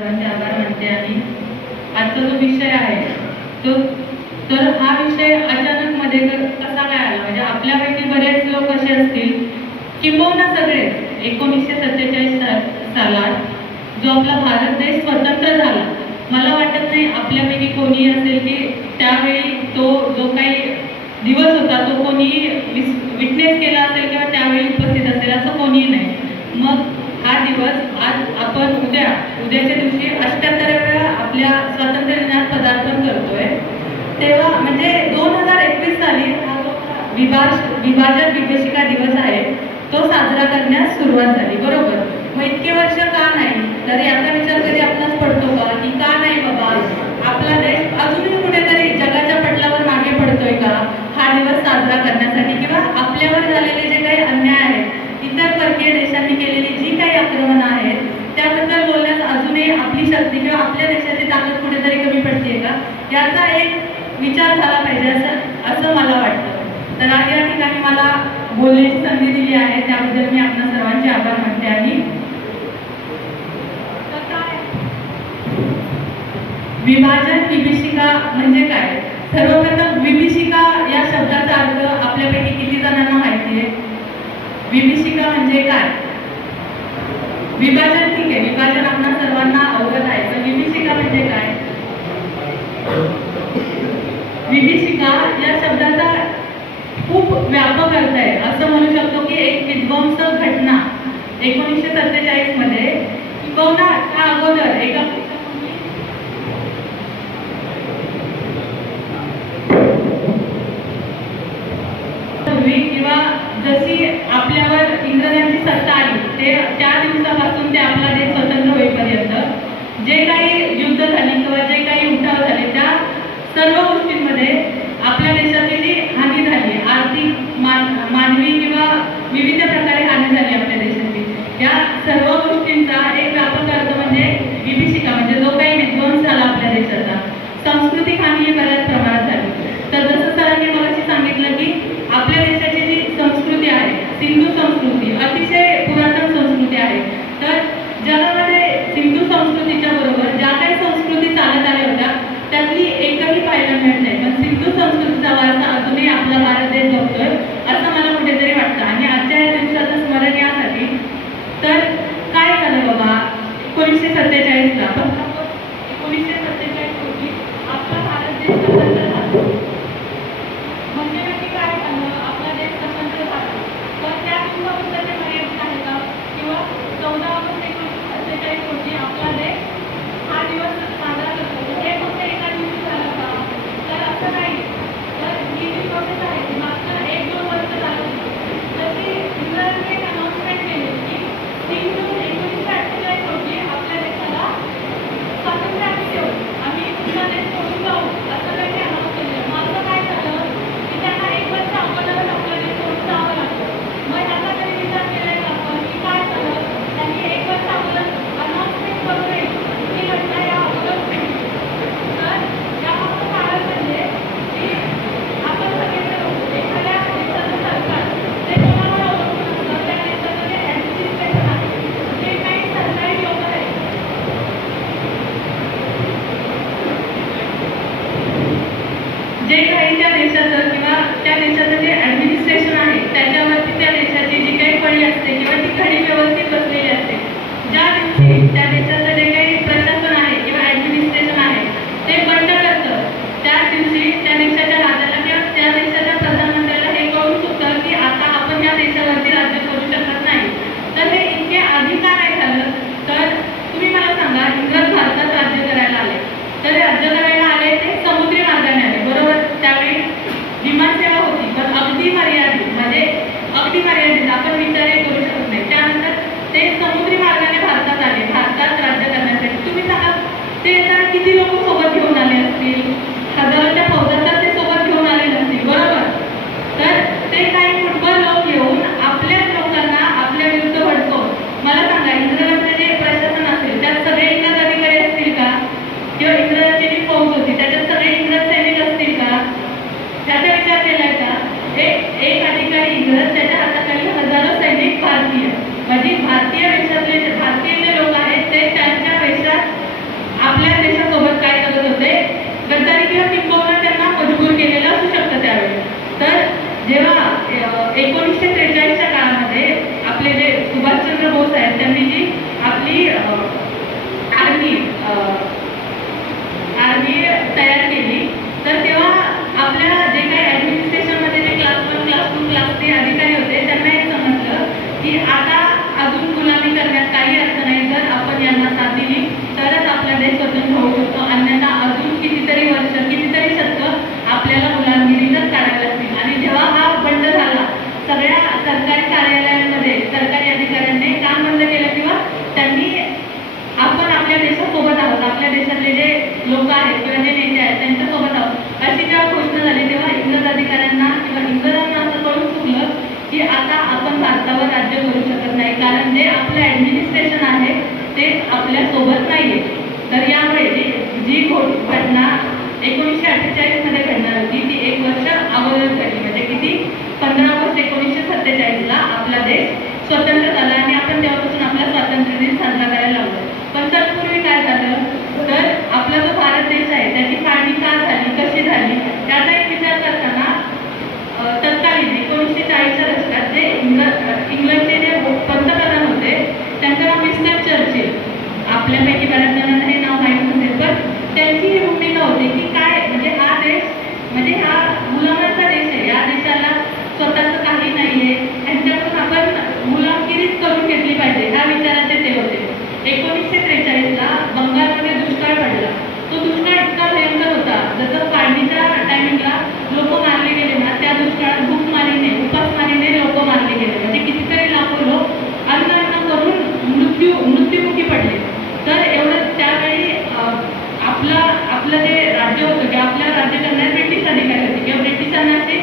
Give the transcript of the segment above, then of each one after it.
सर्वांचे आभार मानते. आणि आजचा जो विषय आहे तो तर हा विषय अचानक मध्ये कसा काय आला, म्हणजे आपल्यापैकी बरेच लोक असे असतील किंबहुना सगळे 1947 सालात जो आपला भारत देश स्वतंत्र झाला, मला वाटत नाही आपल्यापैकी कोणी असेल की त्यावेळी तो जो काही दिवस होता तो कोणी विटनेस केला असेल किंवा त्यावेळी उपस्थित असेल असं कोणीही नाही. मग हा दिवस आज आपण उद्याच्या दिवशी 78व्या आपल्या स्वातंत्र्य दिनात पदार्पण करतोय. तेव्हा म्हणजे 2021 साली हा जो विभाजन विभीषिका दिवस आहे तो साजरा करण्यास सुरुवात झाली, बरोबर. मग इतके वर्ष का नाही, तर याचा विचार कधी आपणास पडतो का नाही बाबा, आपला देश अजूनही कुठेतरी जगाच्या पटलावर मागे पडतोय का हा दिवस साजरा करण्यासाठी, किंवा आपल्यावर झालेले जे काही अन्याय आहेत, इतर परकीय देशांनी केलेली जी काही आक्रमणं आहेत त्याबद्दल बोलण्यास अजूनही आपली शक्ती किंवा आपल्या देशाची ताकद कुठेतरी कमी पडते का, याचा एक विचार झाला पाहिजे असं मला वाटतं. तर आज या ठिकाणी मला बोलण्याची संधी दिली आहे त्याबद्दल मी आपल्या सर्वांचे आभार मानते. आणि विभाजन विभीषिका म्हणजे काय, सर्वप्रथम विभीषिका या शब्दाचा अर्थ आपल्यापैकी किती जणांना माहिती आहे? विभीषिका म्हणजे काय? विभाजन ठीक आहे, विभाजन आपल्या सर्वांना अवगत आहे, तर विभीषिका म्हणजे काय? विभीषिका या शब्दाचा खूप व्यापक अर्थ आहे. असं म्हणू शकतो की एक विध्वंसक घटना 1947 मध्ये किंवा त्या अगोदर एका किंवा जशी आपल्यावर इंग्रजांची सत्ता आली ते त्या दिवसापासून ते आपला देश स्वतंत्र होईपर्यंत जे काही युद्ध झाली किंवा जे काही उठाव झाले त्या सर्व गोष्टींमध्ये आपल्या देशाची जी हानी झाली, आर्थिक मानवी किंवा विविध प्रकारे हानी झाली आपल्या देशाची, या सर्व गोष्टींचा एक व्यापक अर्थ म्हणजे विभीषिका, म्हणजे जो काही विध्वंस झाला आपल्या देशाचा. सांस्कृतिक हानी ही बऱ्याच प्रमाणात झाली. तर जसं सरांनी मगाशी सांगितलं की आपल्या देशाची जी संस्कृती आहे, सिंधू संस्कृती अतिशय पुरातन संस्कृती आहे. तर जगामध्ये सिंधू संस्कृतीच्या बरोबर ज्या काही संस्कृती चालत आल्या होत्या त्यातली एकही पाहायला मिळत नाही, पण सिंधू संस्कृतीचा वारसा अजूनही आपला भारत देश जपतोय असं मला कुठेतरी वाटतं. आणि आजच्या या दिवसाचं स्मरण यासाठी, तर काय झालं बाबा 1947ला, पण 1947 रोजी आपला भारत देश स्वतंत्र झाला. म्हणजे नक्की काय झालं, आपला देश स्वतंत्र झाला तर त्या दिवसाबद्दल ते मर्यादित आहे का, किंवा 14 ऑगस्ट 1947 रोजी आपला देश हा दिवस साजरा करतो हे फक्त एका दिवशी झालं का, तर असं नाही. तर ही जी प्रोसेस आहे ती मागच्या 1-2 वर्ष झालं. जशी इंग्रजांनी एक अनाउन्समेंट केली की 3 जून 1948 रोजी आपल्या देशाला स्वातंत्र्य आम्ही देऊ, आम्ही तुमचा देश सोडून जाऊ असं त्यांनी अनाउन्स केलं. मग असं काय झालं की त्यांना 1 वर्ष अगोदरच आपला देश सोडून जावं लागतं. मग ह्याचा तरी विचार केलाय का आपण की काय झालं, त्यांनी 1 वर्ष अगोदर अनाउन्समेंट करू नये ही घटना या अगोदर होती. तर यामागचं कारण म्हणजे की आपण सगळेजण एखाद्या देशाचं सरकार जे कोणावर अवलंबून असतं त्या देशाचं जे ॲडमिनिस्ट्रेशन आहे, जे काही सरकारी लोक आहेत, जे काही त्या देशाचं किंवा त्या देशाचं जे ॲडमिनिस्ट्रेशन आहे त्याच्यावरती त्या देशाची जी काही फळी असते किंवा ती घडी व्यवस्थित बसलेली असते. ज्या दिवशी त्या देशाचं जे काही प्रशासन आहे किंवा ॲडमिनिस्ट्रेशन आहे ते बंड करतं, त्याच दिवशी त्या देशाच्या राजाला किंवा त्या देशाच्या प्रधानमंत्र्याला हे कळून चुकतं की आता आपण या देशावरती राज्य करू शकत नाही. तर हे इतके आधी का नाही झालं, तर तुम्ही मला सांगा, इंग्रज भारतात राज्य करायला आले, तर राज्य करायला आले ते समुद्री मार्गाने आले, बरोबर. त्यावेळी विमान सेवा होती, पण देशातले जे लोक आहेत किंवा जे नेते आहेत त्यांच्यासोबत आहोत अशी जेव्हा घोषणा झाली तेव्हा इंग्रज अधिकाऱ्यांना किंवा इंग्रजांना असं कळून चुकलं की आता आपण भारतावर राज्य करू शकत नाही, कारण जे आपलं ऍडमिनिस्ट्रेशन आहे ते आपल्या सोबत नाहीये. तर यामुळे जी घटना 1948 मध्ये घडणार होती ती 1 वर्ष अगोदर घडली. म्हणजे किती 15 ऑगस्ट 1947 आपला देश स्वतंत्र झाला आणि आपण तेव्हापासून आपला स्वातंत्र्य दिन साजरा करायला लागलो. पण तत्पूर्वी काय झालं तर आपला जो भारत देश आहे त्याची फाळणी का झाली, कशी झाली त्याचा एक विचार करताना तत्कालीन 1940च्या दशकात जे इंग्लंडचे जे पंतप्रधान होते त्यांचं नाव मिस्टर चर्चिल. आपल्यापैकी बऱ्याच जणांना हे नाव माहीत नसेल, पण त्यांची ही भूमिका होती की काय म्हणजे हा देश म्हणजे हा गुलामांचा देश आहे, या देशाला स्वतःचं काही नाहीये, त्यांच्याकडून आपण गुलामगिरीच करून घेतली पाहिजे ह्या विचाराचे ते होते. 1943ला बंगालमध्ये दुष्काळ पडला. तो दुष्काळ इतका भयंकर होता जसं फाळणीच्या टायमिंगला लोक मारले गेले ना, त्या दुष्काळात भूकमारीने उपासमारीने लोक मारले गेले. म्हणजे कितीतरी लाखो लोक अन्न करून मृत्युमुखी पडले. तर एवढं त्यावेळी आपलं जे राज्य होतं किंवा आपल्या राज्य करणारे ब्रिटिश अधिकारी होते किंवा ब्रिटिशांना अशी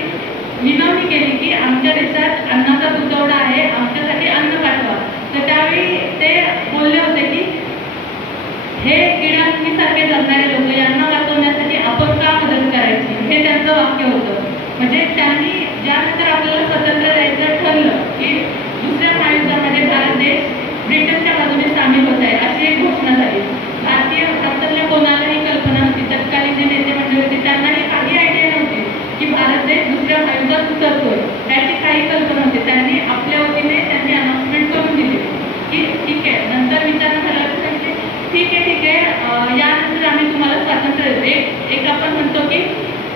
विनवणी केली की आमच्या देशात अन्नाचा तुटवडा आहे, आमच्यासाठी अन्न पाठवा. तर त्यावेळी ते बोलले होते की हे किडामुंगीसारखे जगणारे लोक यांना वाचवण्यासाठी आपण का मदत करायची, हे त्यांचं वाक्य होतं. म्हणजे त्यांनी ज्यानंतर आपल्याला स्वातंत्र्य द्यायचं ठरलं की दुसऱ्या महायुद्धामध्ये भारत देश ब्रिटनच्या बाजूने सामील होत आहे अशी एक घोषणा झाली. भारतीय संसदेला कोणालाही कल्पना नव्हती, तत्कालीन जे नेते मंडळी होते त्यांनाही काही आयडिया नव्हती की भारत देश दुसऱ्या महायुद्धात उतरतोय, त्याची काही कल्पना नव्हती. त्यांनी आपल्या वतीने त्यांनी अनाउन्समेंट करून दिली की ठीक आहे. नंतर विचार झाला की ठीक आहे यानंतर आम्ही तुम्हाला स्वातंत्र्य देतो. एक आपण म्हणतो की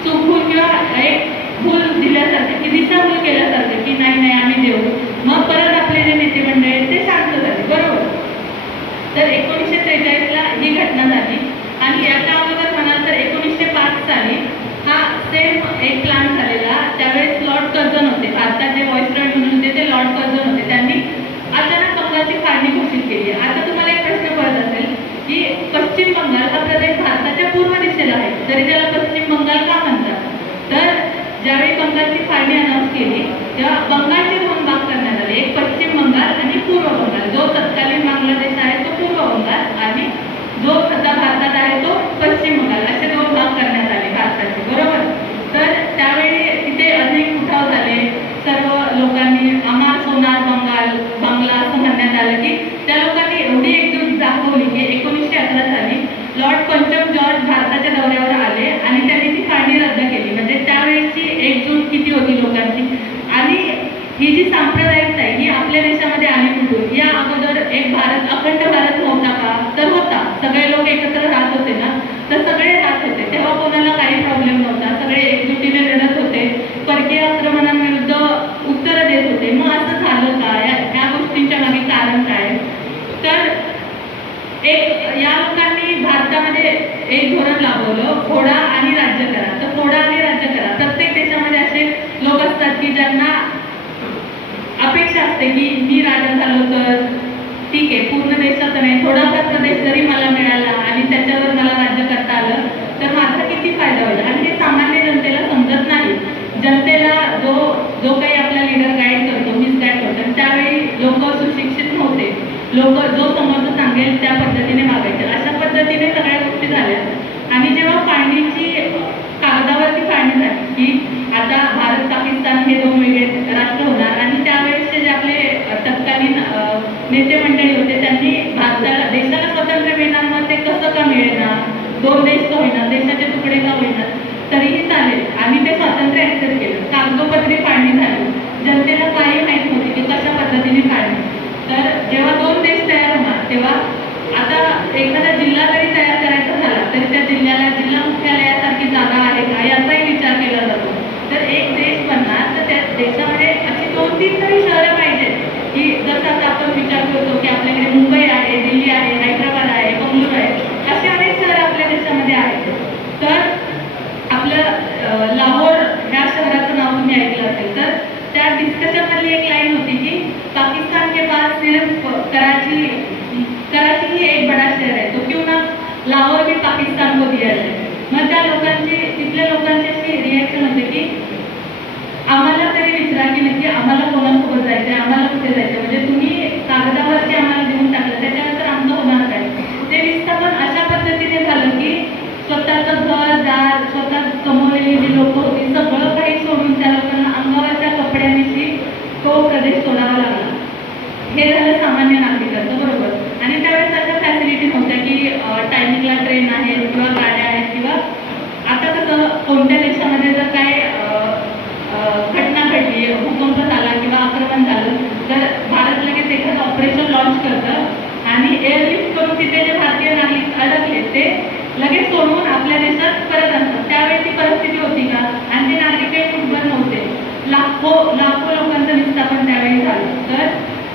चुकून किंवा एक भूल दिल्यासारखं की दिशाभूल केल्यासारखं की नाही आम्ही देऊ. मग परत आपले जे नेते मंडळी आहेत ते शांत झाले, बरोबर. तर 1943ला ही घटना झाली आणि याच्या अगोदर म्हणाल तर 1905 साली हा सेम एक प्लॅन झालेला. त्यावेळेस लॉर्ड कर्झन होते, भारतात जे व्हाईसरॉय म्हणून होते ते लॉर्ड कर्झन होते. त्यांनी अचानक बंगालची फाळणी घोषित केली. आता तुम्हाला एक प्रश्न पडत असेल की पश्चिम बंगाल हा प्रदेश भारताच्या पूर्व दिशेला आहे, तरी त्याला पश्चिम बंगाल का म्हणतात. तर ज्यावेळी बंगालची फाळणी अनाऊन्स केली तेव्हा बंगालचे 2 भाग करण्यात आले, एक पश्चिम बंगाल आणि पूर्व बंगाल. जो तत्कालीन बांगलादेश आहे तो पूर्व बंगाल आणि जो सध्या भारतात आहे तो पश्चिम बंगाल, असे 2 भाग करण्यात आले भारताचे, बरोबर. तर त्यावेळी तिथे अनेक उठाव झाले. सर्व लोकांनी अमार सोनार बांगला असं म्हणण्यात आलं की त्या लोकांनी एवढी एकजूट दाखवली की 1911 साली लॉर्ड पंचम जॉर्ज भारताच्या दौऱ्यावर आले आणि त्यांनी ती फाळणी रद्द केली. म्हणजे त्यावेळेची एकजूट किती होती लोकांची. आणि ही जी सांप्रदायिकता आहे ही आपल्या देशामध्ये आली कुठून. या अगोदर एक भारत अखंड भारत नव्हता का, तर होता. सगळे लोक एकत्र राहत होते ना, तर सगळे राहत होते. तेव्हा कोणाला काही प्रॉब्लेम नव्हता, सगळे एकजुटीने लढत होते, परकीय आक्रमणांविरुद्ध उत्तर देत होते. मग असं झालं का, या गोष्टींच्या मागे कारण काय. तर या लोकांनी भारतामध्ये एक धोरण लाभवलं, फोडा आणि राज्य करा. तर फोडा आणि राज्य करा. प्रत्येक देशामध्ये असे लोक असतात की ज्यांना अपेक्षा असते की मी राजा झालो तर ठीक आहे, पूर्ण देशात नाही, थोडाफार प्रदेश जरी मला मिळाला आणि त्याच्यावर मला राज्य करता आलं तर माझा किती फायदा होईल. आणि हे सामान्य जनतेला समजत नाही. जनतेला जो काही आपला लीडर गाईड करतो, मिसगाईड करतो, त्यावेळी लोक सुशिक्षित नव्हते. लोक जो समोरचं सांगेल त्या पद्धतीने वागायचे. अशा पद्धतीने सगळ्या गोष्टी झाल्या. आणि जेव्हा फाळणीची कागदावरती फाळणी झाली की आता भारत पाकिस्तान हे 2 वेगळे राष्ट्र होणार आणि त्यावेळेसचे जे आपले तत्कालीन नेते मंडळी होते त्यांनी भारताला देशाला स्वातंत्र्य मिळणार, मग ते कसं का मिळणार, 2 देश का होईना, देशाचे तुकडे का होईना, तरीही चालेल. आणि ते स्वातंत्र्य ऍक्सेप्ट केलं. कागदोपत्री फाळणी झाली. जनतेला काही माहीत नव्हती की कशा पद्धतीने फाळणी. तर जेव्हा 2 देश तयार होणार तेव्हा आता एखादा जिल्हा जरी तयार करायचा झाला तरी त्या जिल्ह्याला जिल्हा मुख्यालयासारखी जागा आहे का याचाही विचार केला जातो. तर एक देश बनणार तर त्या देशामध्ये अशी 2-3 तरी शहरं पाहिजेत की जसं आता आपण विचार करतो की आपल्याकडे मुंबई आहे, दिल्ली आहे, हैदराबाद आहे, बंगळुरू आहे, असे अनेक शहरं आपल्या देशामध्ये आहेत. तर आपलं लाहोर ह्या शहराचं नाव तुम्ही ऐकलं असेल. तर त्या डिस्कशनमधली एक लाईन होती की पाकिस्तान के पास सिर्फ कराची ही एक बड़ा शहर है तो लाहोर भी पाकिस्तान को दिया जाए. मग त्या लोकांची तिथल्या लोकांची अशी रिॲक्शन होते की आम्हाला तरी विचारा की नक्की आम्हाला कोणासोबत जायचंय, आम्हाला कुठे जायचंय, म्हणजे तुम्ही कागदावरती आम्हाला देऊन टाकलं त्याच्यानंतर आमचं होणार काय. ते विस्थापन अशा पद्धतीने झालं की स्वतःचं घरदार, स्वतः कमवलेली जी लोक होती सगळं काही सोडून त्या लोकांना अंगावरच्या कपड्यांविषयी तो प्रदेश सोडावा लागला. हे झालं सामान्य नागरिकांचं, बरोबर. आणि त्यावेळेस अशा फॅसिलिटी नव्हत्या की टायमिंगला ट्रेन आहेत किंवा गाड्या आहेत, किंवा आता कसं कोणत्या देशामध्ये जर काय घटना घडली, भूकंप झाला किंवा आक्रमण झालं तर भारत लगेच एखादं ऑपरेशन लॉन्च करतं आणि एअरलिफ्ट करून तिथे जे भारतीय नागरिक अडकले ते लगेच सोडून आपल्या देशात परत आणतात. त्यावेळी ती परिस्थिती होती का? आणि ते नागरिकही कुठभर नव्हते. लाखो लोकांचं विस्थापन त्यावेळी झालं. तर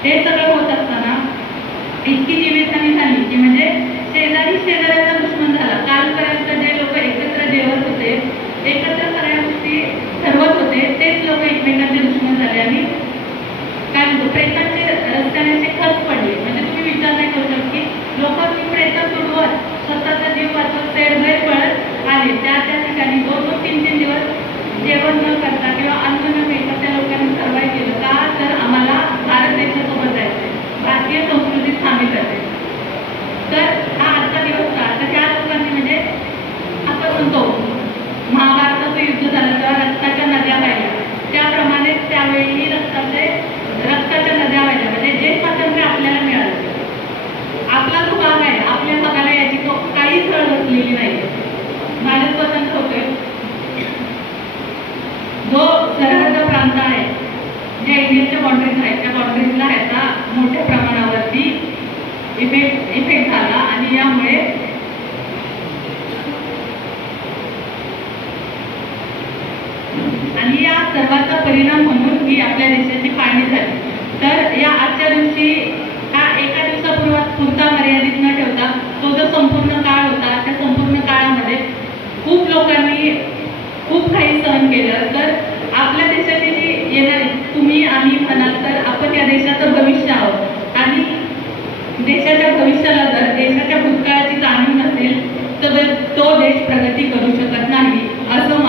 हे सगळं होत असताना इतकी जीवितहानी झाली की म्हणजे शेजाऱ्याचा दुश्मन झाला. कालपर्यंत जे लोक एकत्र जेवत होते, एकत्र सगळ्या गोष्टी ठरवत होते, तेच लोक एकमेकांचे दुश्मन झाले. आणि काय म्हणतो प्रेतांचे रस्त्याने खत पडले. म्हणजे तुम्ही विचार नाही करू शकत की लोक ती प्रेत तुडवत स्वतःचा जीव वाचवत सैरभैर पळत आले. त्या ठिकाणी 2-3 दिवस जेवण न करता किंवा अन्न न मिळता त्या लोकांनी सर्वाईव्ह केलं. का? तर आम्हाला भारत देशासोबत जायचंय, भारतीय संस्कृतीत सामील करायचे. तर हा आजचा दिवस का? तर त्या लोकांनी म्हणजे आपण म्हणतो महाभारताचं युद्ध झालं तेव्हा रक्ताच्या नद्या वाहिल्या, त्याप्रमाणे त्यावेळी रक्ताच्या नद्या वाहिल्या. म्हणजे जे स्वातंत्र्य आपल्याला मिळालं, आपला जो भाग आहे, आपल्या भागाला याची काही झळ बसलेली नाही. भारत स्वतंत्र होतोय, जो सरहद्द प्रांत आहे, ज्या इंडियनच्या बाउंड्रीज आहेत त्या बाउंड्रीजला ह्याचा मोठ्या प्रमाणावरती इफेक्ट झाला. आणि यामुळे या सर्वाचा परिणाम म्हणून ही आपल्या देशाची फाळणी झाली. तर या आजच्या दिवशी हा एका दिवसापुरता मर्यादित न ठेवता तो जो संपूर्ण काळ होता त्या संपूर्ण काळामध्ये खूप लोकांनी खूप काही सहन केलं. तर आपल्या देशाची जी येणारी तुम्ही आम्ही म्हणाल तर आपण या देशाचं भविष्य आहोत. आणि देशाच्या भविष्याला जर देशाच्या भूतकाळाची जाणीव नसेल तर तो देश प्रगती करू शकत नाही असं